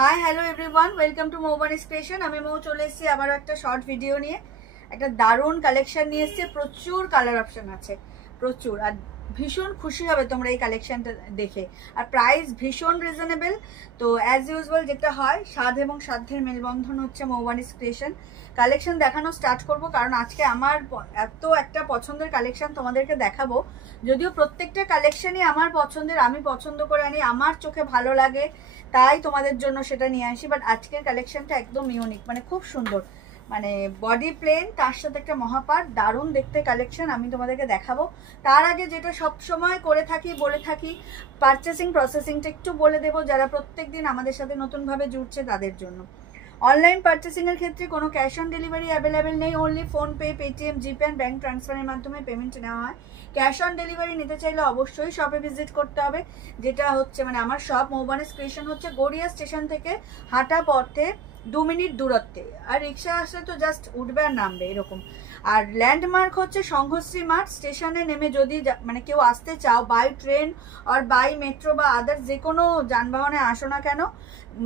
High hello everyone, welcome to Moubani's creation. আমি মৌ চলে এসেছি আবারও একটা শর্ট ভিডিও নিয়ে। একটা দারুণ কালেকশন নিয়ে এসেছি, প্রচুর কালার অপশন আছে, প্রচুর। আর ভীষণ খুশি হবে তোমরা এই কালেকশনটা দেখে। আর প্রাইস ভীষণ রিজনেবল। তো অ্যাজ ইউজুয়াল যেটা হয়, স্বাদ এবং সাধ্যের মেলবন্ধন হচ্ছে মৌবানিস ক্রিয়েশন। কালেকশন দেখানো স্টার্ট করব, কারণ আজকে আমার এত একটা পছন্দের কালেকশন তোমাদেরকে দেখাবো। যদিও প্রত্যেকটা কালেকশনই আমার পছন্দের, আমি পছন্দ করে আনি, আমার চোখে ভালো লাগে, তাই তোমাদের জন্য সেটা নিয়ে আসি। বাট আজকের কালেকশনটা একদম ইউনিক, মানে খুব সুন্দর, মানে বডি প্লেন, তার সাথে একটা মহাপার, দারুণ দেখতে কালেকশন আমি তোমাদেরকে দেখাবো। তার আগে যেটা সব সময় করে থাকি, বলে থাকি, পারচেসিং প্রসেসিংটা একটু বলে দেবো, যারা প্রত্যেকদিন আমাদের সাথে নতুনভাবে জুড়ছে তাদের জন্য। অনলাইন পারচেসিংয়ের ক্ষেত্রে কোনো ক্যাশ অন ডেলিভারি অ্যাভেলেবেল নেই, only PhonePe, Paytm, GPay and bank ট্রান্সফারের মাধ্যমে পেমেন্ট নেওয়া হয়। ক্যাশ অন ডেলিভারি নিতে চাইলে অবশ্যই শপে ভিজিট করতে হবে, যেটা হচ্ছে মানে আমার শপ মৌবানিস ক্রিয়েশন হচ্ছে গড়িয়া স্টেশন থেকে হাঁটা পথে 2 মিনিট দূরত্বে। আর রিক্সা আসলে তো জাস্ট উঠবে আর নামবে এরকম। আর ল্যান্ডমার্ক হচ্ছে সংঘশ্রী মাঠ। স্টেশনে নেমে যদি মানে কেউ আসতে চাও, বাই ট্রেন আর বাই মেট্রো বা আদার্স যে কোনো যানবাহনে আসো না কেন,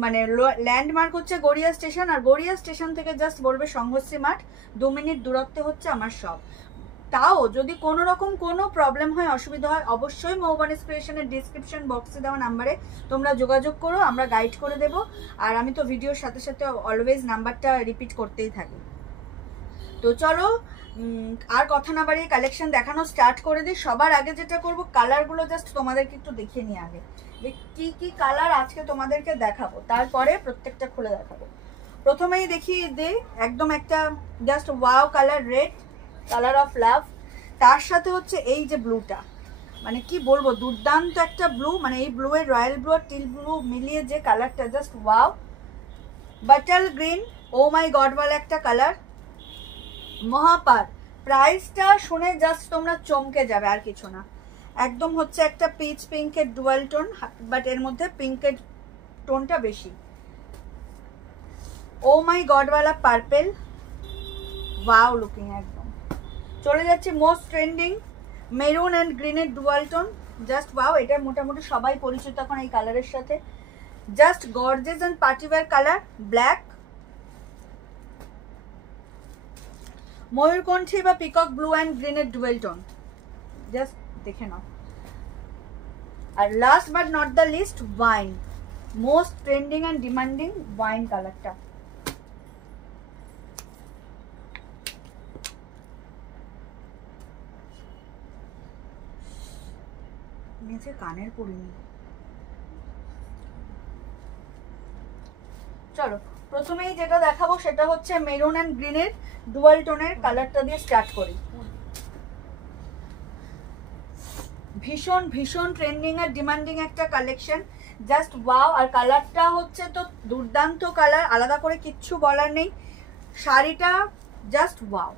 মানে ল্যান্ডমার্ক হচ্ছে গড়িয়া স্টেশন। আর গড়িয়া স্টেশন থেকে জাস্ট বলবে সংঘশ্রী মাঠ, 2 মিনিট দূরত্বে হচ্ছে আমার শপ। তাও যদি কোনো রকম কোনো প্রবলেম হয়, অসুবিধা হয়, অবশ্যই মৌবানিস ক্রিয়েশনের ডিসক্রিপশন বক্সে দেওয়া নাম্বারে তোমরা যোগাযোগ করো, আমরা গাইড করে দেব। আর আমি তো ভিডিওর সাথে সাথে অলওয়েজ নাম্বারটা রিপিট করতেই থাকি। তো চলো আর কথা না বাড়িয়ে কালেকশন দেখানো স্টার্ট করে দিই। সবার আগে যেটা করব, কালারগুলো জাস্ট তোমাদেরকে একটু দেখিয়ে নিই আগে, কি কি কালার আজকে তোমাদেরকে দেখাবো, তারপরে প্রত্যেকটা খুলে দেখাবো। প্রথমেই দেখিয়ে দিই একদম একটা just wow colour, red colour of love. তার সাথে হচ্ছে এই যে ব্লুটা, মানে কি বলবো, দুর্দান্ত একটা ব্লু, মানে এই ব্লু এর রয়্যাল ব্লু আর টিল ব্লু মিলিয়ে যে কালারটা, just wow. বাটাল green, O my god বলে একটা কালার। মহাপার, প্রাইসটা শুনে জাস্ট তোমরা চমকে যাবে, আর কিছু না। একদম হচ্ছে একটা পিচ পিঙ্কের ডুয়াল টোন, বাট এর মধ্যে পিঙ্কের টোনটা বেশি। ও মাই গড ওয়ালা পার্পেল, ওয়াও লুকিং একদম। চলে যাচ্ছে মোস্ট ট্রেন্ডিং মেরুন অ্যান্ড গ্রিনের ডুয়াল টোন, জাস্ট ওয়াও। এটা মোটামুটি সবাই পরিচিত এখন এই কালারের সাথে, just gorgeous and partywear colour. Black, ময়ূরকণ্ঠী বা পিকক ব্লু অ্যান্ড গ্রিনের ডুয়েল টোন, জাস্ট দেখে নাও। আর last but not the least, wine, most trending and demanding wine কালারটা। নিচে কানের পরিনি। চলো প্রথমেই যেটা দেখাবো সেটা হচ্ছে মেরুন অ্যান্ড গ্রিনের ডুয়াল টোনের কালারটা দিয়ে স্টার্ট করি। ভীষণ ভীষণ ট্রেন্ডিং আর ডিমান্ডিং একটা কালেকশন, জাস্ট ওয়াও। আর কালারটা হচ্ছে তো দুর্দান্ত কালার, আলাদা করে কিচ্ছু বলার নেই। শাড়িটা জাস্ট ওয়াও।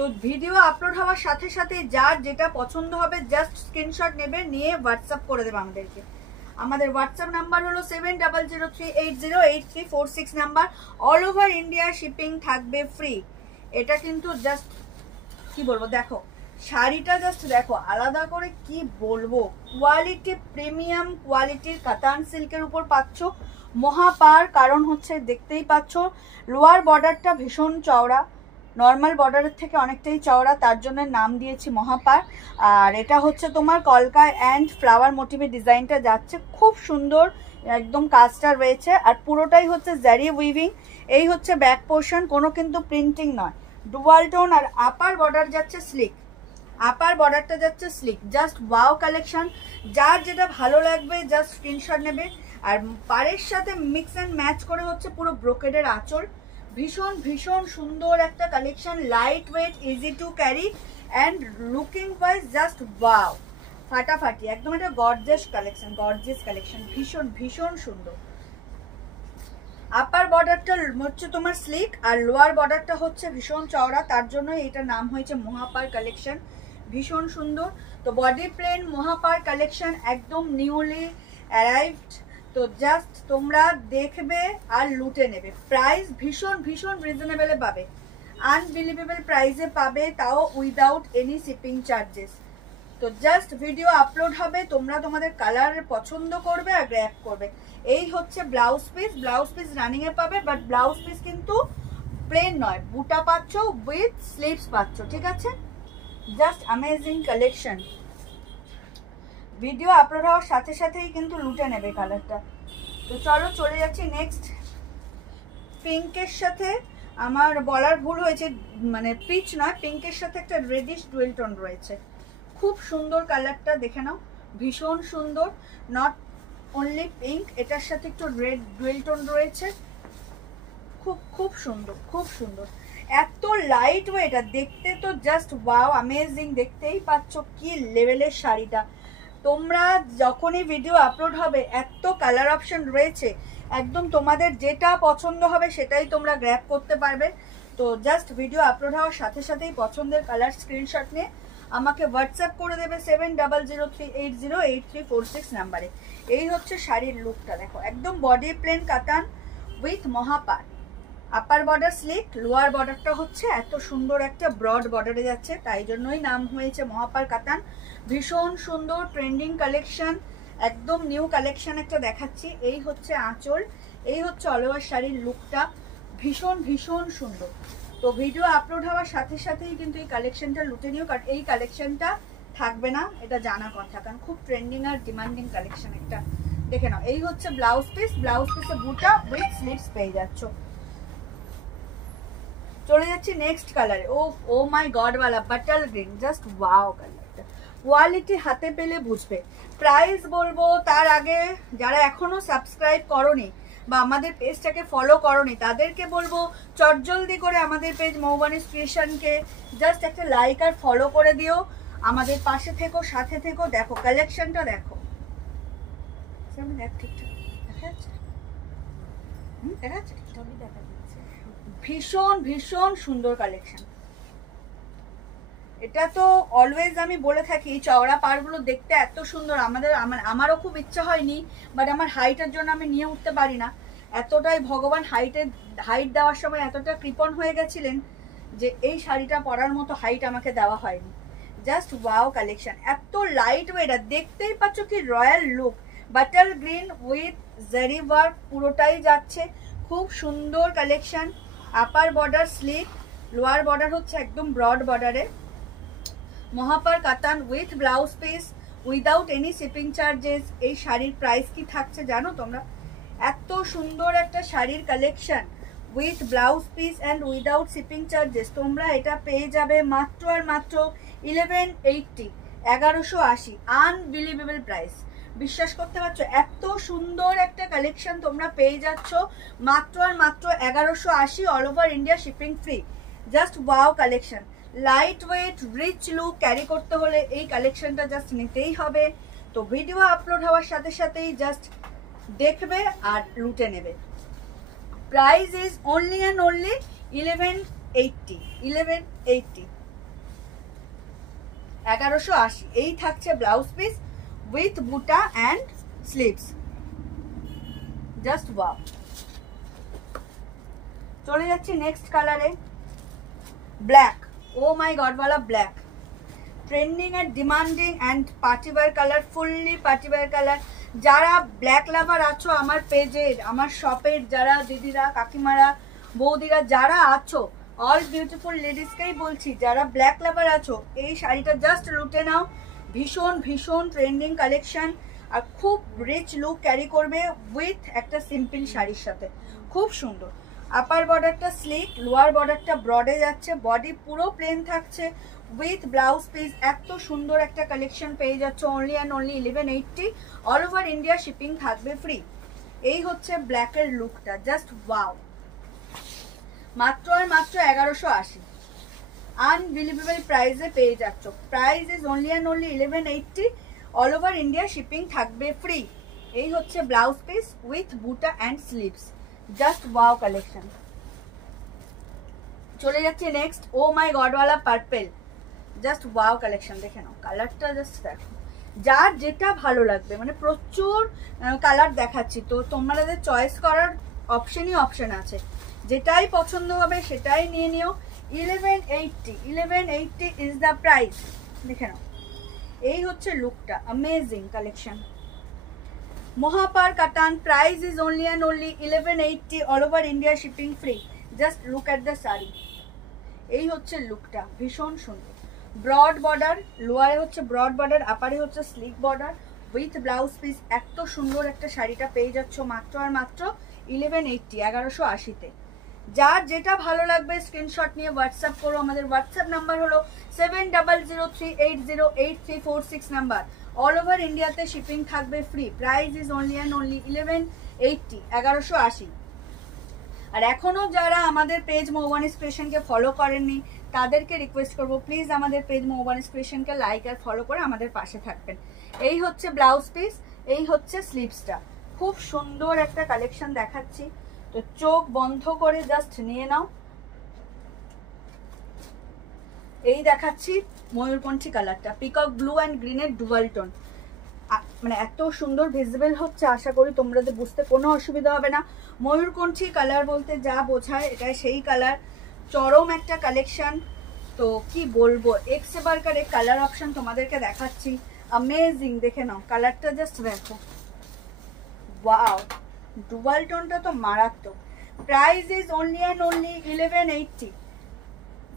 তো ভিডিও আপলোড হওয়ার সাথে সাথে যার যেটা পছন্দ হবে জাস্ট স্ক্রিনশট নেবে, নিয়ে হোয়াটসঅ্যাপ করে দেবে আমাদেরকে। আমাদের হোয়াটসঅ্যাপ নাম্বার হলো 7003808346 number. All over India shipping থাকবে ফ্রি। এটা কিন্তু জাস্ট কি বলবো, দেখো শাড়িটা জাস্ট দেখো, আলাদা করে কি বলবো, কোয়ালিটি প্রিমিয়াম কোয়ালিটির কাতান সিল্কের উপর পাচ্ছ মহাপার। কারণ হচ্ছে দেখতেই পাচ্ছ লোয়ার বর্ডারটা ভীষণ চওড়া, নর্মাল বর্ডারের থেকে অনেকটাই চওড়া, তার জন্য নাম দিয়েছি মহাপার। আর এটা হচ্ছে তোমার কলকায় অ্যান্ড ফ্লাওয়ার মোটিভের ডিজাইনটা যাচ্ছে, খুব সুন্দর একদম কাজটা রয়েছে। আর পুরোটাই হচ্ছে জারি উইভিং। এই হচ্ছে ব্যাক পোর্শন, কোনো কিন্তু প্রিন্টিং নয়, ডুয়াল টোন। আর আপার বর্ডার যাচ্ছে স্লিক, আপার বর্ডারটা যাচ্ছে স্লিক, জাস্ট ওয়াও কালেকশন। যার যেটা ভালো লাগবে জাস্ট স্ক্রিনশট নেবে। আর পাড়ের সাথে মিক্স অ্যান্ড ম্যাচ করে হচ্ছে পুরো ব্রোকেডের আঁচল। ভীষণ ভীষণ সুন্দর একটা collection, light wait, easy to carry and looking wise just wow, ফাটাফাটি একদম। একটা গর্জিয়াস কালেকশন, গর্জিয়াস কালেকশন, ভীষণ ভীষণ সুন্দর। আপার বর্ডারটা হচ্ছে তোমার স্লিক আর লোয়ার বর্ডারটা হচ্ছে ভীষণ চওড়া, তার জন্য এটার নাম হয়েছে মহাপার কালেকশন, ভীষণ সুন্দর। তো বডি প্লেন মহাপার কালেকশন একদম নিউলি অ্যারাইভড। তো জাস্ট তোমরা দেখবে আর লুটে নেবে। প্রাইস ভীষণ ভীষণ রিজনেবলে পাবে, আনবিলিভেবল প্রাইসে পাবে, তাও উইদাউট এনি শিপিং চার্জেস। তো জাস্ট ভিডিও আপলোড হবে, তোমরা তোমাদের কালার পছন্দ করবে আর গ্র্যাব করবে। এই হচ্ছে blouse piece, blouse piece running এ পাবে, বাট ব্লাউজ পিস কিন্তু প্লেন নয়, বুটা পাচ্ছ উইথ স্লিভস পাচ্ছ, ঠিক আছে। Just amazing collection. Video upload হওয়ার সাথে সাথেই কিন্তু লুটে নেবে কালারটা। তো চলো চলে যাচ্ছি নেক্সট। পিঙ্কের সাথে আমার বলার ভুল হয়েছে, মানে পিচ নয়, পিঙ্কের সাথে একটা রেডিশ ডুয়েল টোন রয়েছে। খুব সুন্দর কালারটা, দেখে নাও, ভীষণ সুন্দর। নট অনলি পিঙ্ক, এটার সাথে একটু রেড ডুয়েল টোন রয়েছে। খুব খুব সুন্দর, খুব সুন্দর। এত লাইট ওয়েট আর দেখতে তো জাস্ট ওয়াও, অ্যামেজিং। দেখতেই পাচ্ছ কি লেভেলের শাড়িটা। তোমরা যখনই ভিডিও আপলোড হবে এত কালার অপশন রয়েছে, একদম তোমাদের যেটা পছন্দ হবে সেটাই তোমরা গ্র্যাব করতে পারবে। তো জাস্ট ভিডিও আপলোড হওয়ার সাথে সাথেই পছন্দের কালার স্ক্রিনশট নিয়ে আমাকে হোয়াটসঅ্যাপ করে দেবে 7003808346 নাম্বারে। এই হচ্ছে শাড়ির লুকটা, দেখো একদম বডি প্লেন কাতান উইথ মহাপার, আপার বর্ডার স্লিক, লোয়ার বর্ডারটা হচ্ছে এত সুন্দর একটা ব্রড বর্ডারে যাচ্ছে, তাই জন্যই নাম হয়েছে মহাপার কাতান। ভীষণ সুন্দর ট্রেন্ডিং কালেকশন, একদম নিউ কালেকশন একটা দেখাচ্ছি। এই হচ্ছে আঁচল, এই হচ্ছে অল ওভার শাড়ির লুকটা, ভীষণ ভীষণ সুন্দর। তো ভিডিও আপলোড হওয়ার সাথে সাথেই কিন্তু এই কালেকশনটা লুটে নিও, কারণ এই কালেকশনটা থাকবে না, এটা জানা কথা, কারণ খুব ট্রেন্ডিং আর ডিমান্ডিং কালেকশন একটা। দেখে নাও, এই হচ্ছে ব্লাউজ পিস, ব্লাউজ পিসে বুটা উইথ স্লিভস পেয়ে যাচ্ছ। চলে যাচ্ছি নেক্সট কালারে। ও মাই গড ওয়ালা বাটাল গ্রিন, জাস্ট ওয়াও কালারটা। কোয়ালিটি হাতে পেলে বুঝবে। প্রাইস বলবো তার আগে যারা এখনো সাবস্ক্রাইব করনি বা আমাদের পেজটাকে ফলো করনি তাদেরকে বলবো চটজলদি করে আমাদের পেজ মৌবানি ক্রিয়েশনকে জাস্ট একটা লাইক আর ফলো করে দিও। আমাদের পাশে থেকো, সাথে থেকো, দেখো কালেকশনটা দেখো। ভীষণ ভীষণ সুন্দর কালেকশন। এটা তো অলওয়েজ আমি বলে থাকি, চওড়া পাড়গুলো দেখতে এত সুন্দর। আমারও খুব ইচ্ছা হয়নি, বাট আমার হাইটের জন্য আমি নিয়ে উঠতে পারি না। এতটাই ভগবান হাইট দেওয়ার সময় এতটা কৃপণ হয়ে গেছিলেন যে এই শাড়িটা পরার মতো হাইট আমাকে দেওয়া হয়নি। জাস্ট ওয়াও কালেকশন, এত লাইট ওয়েট, দেখতেই পাচ্ছ কি royal look. Butter green with জারি ওয়ার্ক পুরোটাই যাচ্ছে, খুব সুন্দর কালেকশন। আপার বর্ডার স্লিক, লোয়ার বর্ডার হচ্ছে একদম ব্রড বর্ডারে। মহাপার কাতান with blouse piece without any shipping charges. এই শাড়ির প্রাইস কি থাকছে জানো তোমরা? এত সুন্দর একটা শাড়ির collection with blouse piece and without shipping charges তোমরা এটা পেয়ে যাবে মাত্র আর মাত্র 1180, 1180। আনবিলিভেবল প্রাইস, বিশ্বাস করতে পারছো? এত সুন্দর একটা কালেকশন তোমরা পেয়ে যাচ্ছ মাত্র আর মাত্র 1180, all over India shipping free. Just wow collection. Light weight rich look carry করতে হলে এই কালেকশনটা জাস্ট নিতেই হবে। তো ভিডিও আপলোড হওয়ার সাথে সাথেই জাস্ট দেখবে আর লুটে নেবে। Price is only and only 1180, 1180। এই থাকছে ব্লাউজ পিস উইথ বুটা অ্যান্ড স্লিভস, জাস্ট ওয়াও। চলে যাচ্ছি নেক্সট কালারে, ব্ল্যাক। ও মাই গড ওয়ালা black, trending and demanding and partywear colour, fully partywear colour. যারা ব্ল্যাক লাভার আছো আমার পেজের, আমার শপের যারা দিদিরা, কাকিমারা, বৌদিরা যারা আছো, অল বিউটিফুল লেডিসকেই বলছি, যারা ব্ল্যাক লাভার আছো এই শাড়িটা জাস্ট লুটে নাও। ভীষণ ভীষণ ট্রেন্ডিং কালেকশন আর খুব রিচ লুক ক্যারি করবে উইথ একটা সিম্পল শাড়ির সাথে, খুব সুন্দর। আপার বর্ডারটা স্লিক, লোয়ার বর্ডারটা ব্রডে যাচ্ছে, বডি পুরো প্লেন থাকছে উইথ ব্লাউজ পিস। এত সুন্দর একটা কালেকশন পেয়ে যাচ্ছে only and only 1180, all over India shipping থাকবে ফ্রি। এই হচ্ছে ব্ল্যাকের লুকটা, জাস্ট ওয়াও। মাত্র আর মাত্র 1180, আনবিলিভেবল প্রাইসে পেয়ে যাচ্ছ। Price is only and only 1180, all over India shipping থাকবে ফ্রি। এই হচ্ছে ব্লাউজ পিস উইথ বুটা and sleeves, just wow collection. চলে যাচ্ছে নেক্সট, ও মাই গড ওয়ালা পার্পেল, জাস্ট ওয়াও কালেকশন। দেখে নাও কালারটা, জাস্ট দেখো, যার যেটা ভালো লাগবে, মানে প্রচুর কালার দেখাচ্ছি, তো তোমাদের চয়েস করার অপশন আছে, যেটাই পছন্দ হবে সেটাই নিয়ে নিও। 1180, 1180 ইজ দ্য প্রাইস। দেখে নাও এই হচ্ছে লুকটা, অ্যামেজিং কালেকশন। মহাপার কাতান, price is only and only 1180, all over India shipping free. Just look at the sari. এই হচ্ছে লুকটা, ভীষণ সুন্দর। ব্রড বর্ডার, লোয়ারে হচ্ছে ব্রড বর্ডার, আপারে হচ্ছে slick border with blouse piece. এত সুন্দর একটা শাড়িটা পেয়ে যাচ্ছ মাত্র আর মাত্র 1180, 1180-তে। যার যেটা ভালো লাগবে স্ক্রিনশট নিয়ে হোয়াটসঅ্যাপ করো। আমাদের হোয়াটসঅ্যাপ নাম্বার হলো 7003808346 নাম্বার। অল ওভার ইন্ডিয়াতে শিপিং থাকবে free. Price is only and only 1180, 1180। আর এখনো যারা আমাদের পেজ মৌবানিস ক্রিয়েশনকে ফলো করেননি তাদেরকে রিকোয়েস্ট করব, প্লিজ আমাদের পেজ মৌবানিস ক্রিয়েশনকে লাইক আর ফলো করে আমাদের পাশে থাকবেন। এই হচ্ছে ব্লাউজ পিস, এই হচ্ছে স্লিভসটা। খুব সুন্দর একটা কালেকশন দেখাচ্ছি, তো চোখ বন্ধ করে জাস্ট নিয়ে নাও। এই দেখাচ্ছি ময়ূরকণ্ঠী কালারটা, পিকক ব্লু অ্যান্ড গ্রিনের ডুয়াল টোন। মানে এত সুন্দর ভিজিবল হচ্ছে, আশা করি তোমাদের বুঝতে কোনো অসুবিধা হবে না। ময়ূরকণ্ঠী কালার বলতে যা বোঝায় এটা সেই কালার, চরম একটা কালেকশন। তো কি বলবো, এক্সে বারকার কালার অপশন তোমাদেরকে দেখাচ্ছি, অ্যামেজিং। দেখে নাও কালারটা, জাস্ট দেখো, ওয়াও, ডুয়াল টোনটা তো মারাত্মক। Price is only and only 1180।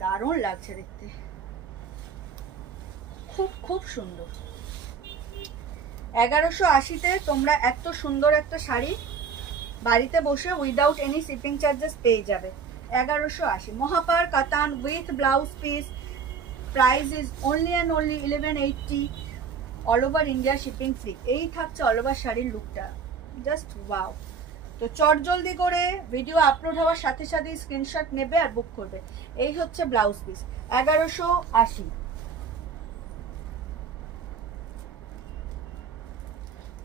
দারুণ লাগছে দেখতে, খুব খুব সুন্দর। 1180-তে তোমরা এত সুন্দর একটা শাড়ি বাড়িতে বসে উইদাউট এনি শিপিং চার্জেস পেয়ে যাবে। 1180 মহাপার কাতান with blouse piece. Price is only and only 1180, all over India shipping free. এই থাকছে অল ওভার শাড়ির লুকটা, জাস্ট ওয়াও। তো চট জলদি করে ভিডিও আপলোড হওয়ার সাথে সাথে স্ক্রিনশট নেবে আর বুক করবে। এই হচ্ছে ব্লাউজ পিস, 1180।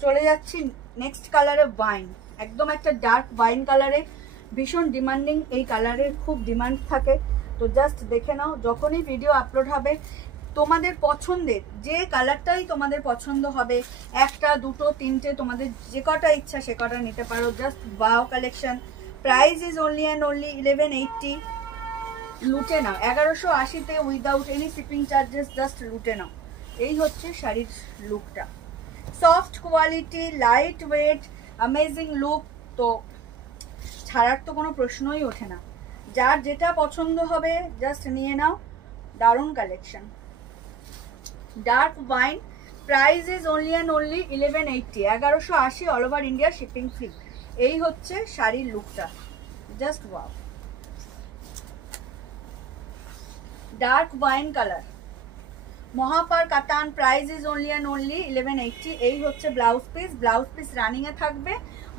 চলে যাচ্ছি নেক্সট কালারে, ওয়াইন, একদম একটা ডার্ক ওয়াইন কালারে, ভীষণ ডিমান্ডিং। এই কালারের খুব ডিমান্ড থাকে, তো জাস্ট দেখে নাও। যখনই ভিডিও আপলোড হবে তোমাদের পছন্দের যে কালারটাই তোমাদের পছন্দ হবে, একটা দুটো তিনটে তোমাদের যে কটা ইচ্ছা সে কটা নিতে পারো। Just wow collection. Price is only and only 1180। লুটে নাও 1180-তে without any shipping charges, just লুটে নাও। এই হচ্ছে শাড়ির লুকটা, soft quality, light weight, amazing look. তো ছাড়ার তো কোনো প্রশ্নই ওঠে না। যার যেটা পছন্দ হবে জাস্ট নিয়ে নাও, দারুণ collection. Dark wine, price is only and only 1180, 1180, all over India shipping free. এই হচ্ছে শাড়ির লুকটা, just wow. Dark wine colour, মহাপার কাতান, price is only and only 1180। এই হচ্ছে blouse piece, blouse piece running এ থাকবে,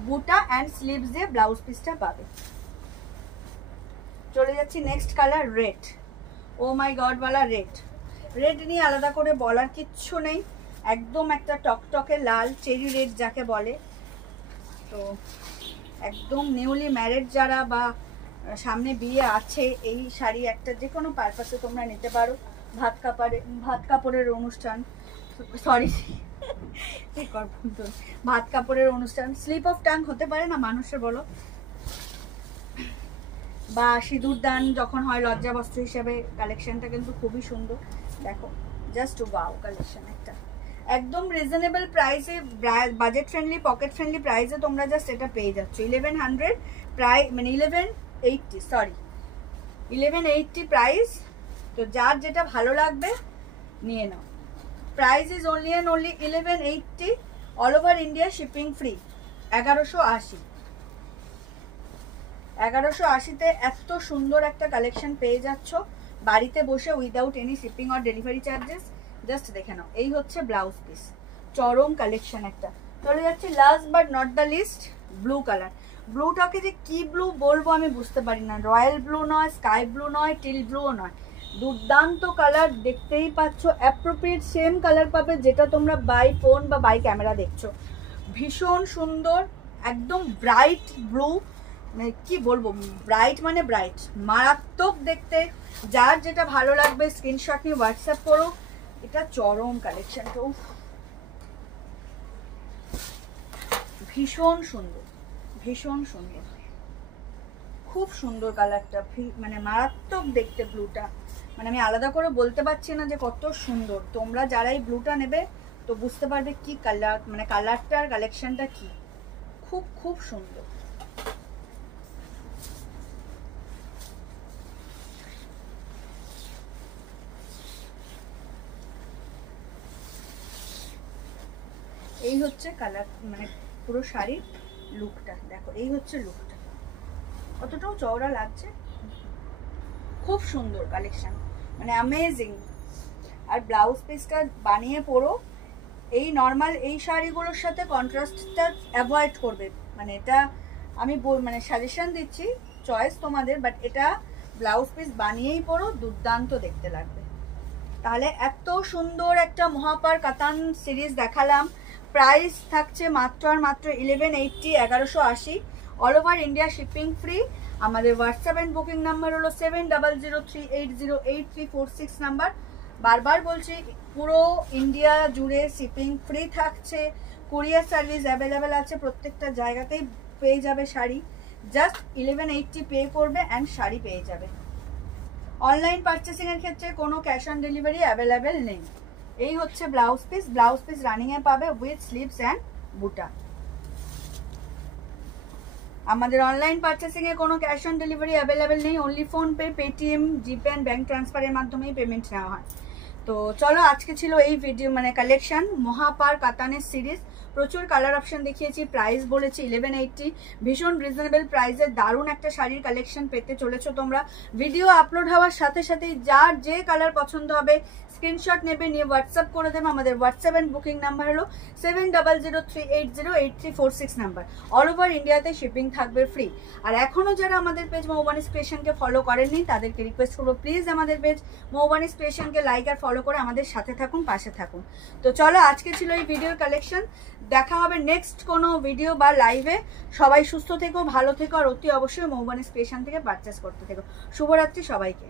বুটা অ্যান্ড স্লিভস দিয়ে ব্লাউজ পিসটা পাবে। চলে যাচ্ছি next colour, red. O my god ওয়ালা রেড। রেড নিয়ে আলাদা করে বলার কিচ্ছু নেই, একদম একটা টকটকে লাল, চেরি রেড যাকে বলে। তো একদম নিউলি ম্যারেড যারা বা সামনে বিয়ে আছে, এই শাড়ি একটা যে কোনো পারপাসে তোমরা নিতে পারো। ভাত কাপড়ের অনুষ্ঠান, সরি ভাত কাপড়ের অনুষ্ঠান, স্লিপ অফ টাং হতে পারে না মানুষের, বলো, বা সিঁদুর দান যখন হয় লজ্জা বস্ত্র হিসেবে। কালেকশনটা কিন্তু খুবই সুন্দর, দেখো, জাস্ট ওয়াও কালেকশন একটা। একদম রিজনেবল প্রাইসে, বাজেট ফ্রেন্ডলি, পকেট ফ্রেন্ডলি প্রাইসে তোমরা জাস্ট এটা পেয়ে যাচ্ছ। 1100 প্রাইস, মানে 1180, সরি 1180 প্রাইস। তো যার যেটা ভালো লাগবে নিয়ে নাও। Price is only and only 1180, all over India shipping free. 1180, 1180-তে এত সুন্দর একটা কালেকশন পেয়ে যাচ্ছ বাড়িতে বসে without any shipping or delivery charges. Just দেখে নাও। এই হচ্ছে ব্লাউজ পিস, চরম কালেকশন একটা। চলে যাচ্ছে last but not the least, blue colour. ব্লুটাকে যে কি ব্লু বলবো আমি বুঝতে পারি না, রয়্যাল ব্লু নয়, স্কাই ব্লু নয়, টিল ব্লুও নয়, দুর্দান্ত কালার। দেখতেই পাচ্ছ, অ্যাপ্রোপ্রিয়েট সেম কালার পাবে যেটা তোমরা বাই ফোন বা বাই ক্যামেরা দেখছো। ভীষণ সুন্দর, একদম ব্রাইট ব্লু, মানে কি বলবো, ব্রাইট মানে ব্রাইট, মারাত্মক দেখতে। যার যেটা ভালো লাগবে স্ক্রিনশট নিয়ে হোয়াটসঅ্যাপ করো। এটা চরম কালেকশন, তো ভীষণ সুন্দর, ভীষণ সুন্দর, খুব সুন্দর কালারটা, মানে মারাত্মক দেখতে ব্লুটা। মানে আমি আলাদা করে বলতে পারছি না যে কত সুন্দর। তোমরা যারা এই ব্লুটা নেবে তো বুঝতে পারবে কি কালার, মানে কালারটা আর কালেকশনটা কি, খুব খুব সুন্দর। এই হচ্ছে কালার, মানে পুরো শাড়ির লুকটা দেখো, এই হচ্ছে লুকটা, কতটাও চওড়া লাগছে, খুব সুন্দর কালেকশন, মানে অ্যামেজিং। আর ব্লাউজ পিসটা বানিয়ে পরো, এই নর্মাল এই শাড়িগুলোর সাথে কন্ট্রাস্টটা অ্যাভয়েড করবে, মানে এটা আমি মানে সাজেশন দিচ্ছি, চয়েস তোমাদের, বাট এটা ব্লাউজ পিস বানিয়েই পরো, দুর্দান্ত দেখতে লাগবে। তাহলে এত সুন্দর একটা মহাপার কাতান সিরিজ দেখালাম, প্রাইস থাকছে মাত্র আর মাত্র 1180, 1180, all over India shipping free. আমাদের হোয়াটসঅ্যাপ অ্যান্ড বুকিং নাম্বার হলো 7003808346 নাম্বার। বারবার বলছি, পুরো ইন্ডিয়া জুড়ে শিপিং ফ্রি থাকছে, কুরিয়ার সার্ভিস অ্যাভেলেবেল আছে, প্রত্যেকটা জায়গাতেই পেয়ে যাবে শাড়ি, জাস্ট 1180 পে করবে অ্যান্ড শাড়ি পেয়ে যাবে। অনলাইন পারচেসিং এর ক্ষেত্রে কোনো ক্যাশ অন ডেলিভারি অ্যাভেলেবেল নেই। এই হচ্ছে blouse piece, blouse piece running এ পাবে উইথ স্লিভস অ্যান্ড বুটা। আমাদের অনলাইন পারচেসিং এ কোনো ক্যাশ অন ডেলিভারি অ্যাভেলেবেল নেই, only phone pay, Paytm, GPay and bank ট্রান্সফারের মাধ্যমেই পেমেন্ট নেওয়া হয়। তো চলো, আজকে ছিল এই ভিডিও, মানে কালেকশন মহাপার কাতানের সিরিজ, প্রচুর কালার অপশন দেখিয়েছি, প্রাইস বলেছি 1180, ভীষণ রিজনেবল প্রাইসে দারুণ একটা শাড়ির কালেকশন পেতে চলেছো তোমরা। ভিডিও আপলোড হওয়ার সাথে সাথেই যার যে কালার পছন্দ হবে স্ক্রিনশট নেবে, নিয়ে হোয়াটসঅ্যাপ করে দেবে। আমাদের হোয়াটসঅ্যাপ অ্যান্ড বুকিং নাম্বার হলো 7003808346 নাম্বার। অল ওভার ইন্ডিয়াতে শিপিং থাকবে ফ্রি। আর এখনো যারা আমাদের পেজ মৌবানিস ক্রিয়েশনকে ফলো করেননি তাদেরকে রিকোয়েস্ট করবো, প্লিজ আমাদের পেজ মৌবানিস ক্রিয়েশনকে লাইক আর ফলো করে আমাদের সাথে থাকুন, পাশে থাকুন। তো চলো, আজকে ছিল এই ভিডিওর কালেকশন, দেখা হবে নেক্সট কোনো ভিডিও বা লাইভে। সবাই সুস্থ থেকো, ভালো থেকো, আর অতি অবশ্যই মৌবানিস ক্রিয়েশন থেকে পারচেস করতে থেকো। শুভরাত্রি সবাইকে।